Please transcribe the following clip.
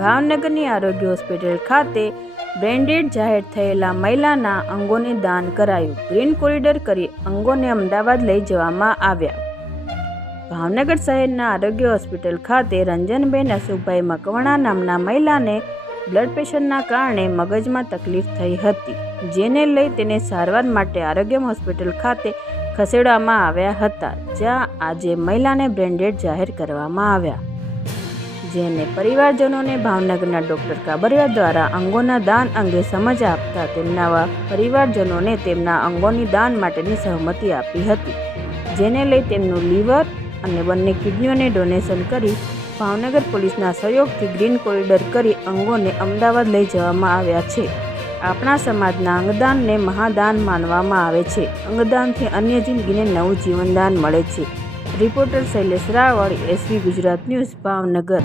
ભાવનગરની આરોગ્ય હોસ્પિટલ ખાતે બ્રેન્ડેડ જાહેર થયેલા મહિલાના અંગોને દાન કરાયું. ગ્રીન કોરિડોર કરી અંગોને અમદાવાદ લઈ જવામાં આવ્યા. ભાવનગર શહેરના આરોગ્ય હોસ્પિટલ ખાતે રંજનબેન અશોકભાઈ મકવાણા નામના મહિલાને બ્લડ પ્રેશરના કારણે મગજમાં તકલીફ થઈ હતી, જેને લઈ તેને સારવાર માટે આરોગ્ય હોસ્પિટલ ખાતે ખસેડવામાં આવ્યા હતા, જ્યાં આજે મહિલાને બ્રેન્ડેડ જાહેર કરવામાં આવ્યા. જેને પરિવારજનોને ભાવનગરના ડૉક્ટર કાબરિયા દ્વારા અંગોના દાન અંગે સમજ આપતા તેમના પરિવારજનોને તેમના અંગોની દાન માટેની સહમતિ આપી હતી, જેને લઈ તેમનું લીવર અને બંને કિડનીઓને ડોનેશન કરી ભાવનગર પોલીસના સહયોગથી ગ્રીન કોરિડોર કરી અંગોને અમદાવાદ લઈ જવામાં આવ્યા છે. આપણા સમાજના અંગદાનને મહાદાન માનવામાં આવે છે. અંગદાનથી અન્ય જિંદગીને નવું જીવનદાન મળે છે. Reporter Shailesh Raval SV Gujarat news Bhavnagar.